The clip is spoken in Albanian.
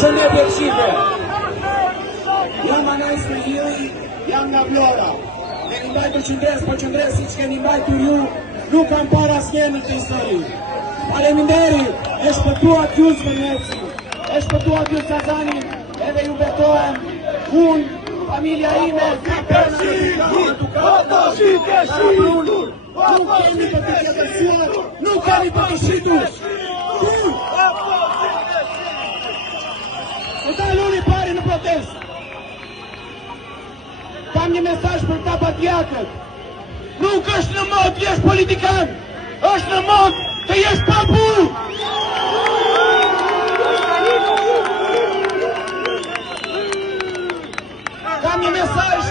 Përshëndetje Shqipe. Jam Anaj Smirjili, jam nga Vlora. Keni mbajtur qëndres, po qëndres si që keni mbajtur ju, nuk kam para asnjëri të histori. Faleminderit, e shpëtuat ju Zvëneci, e shpëtuat ju Sazani, edhe ju betohem, unë, familja ime, nuk kemi për të qëtërsuar, nuk kemi për të shitur. Në daluni pari në protest. Kam një mesazh për ta patjakët. Nuk është në mod të jesh politikan, është në mod të jesh popull. Kam një mesazh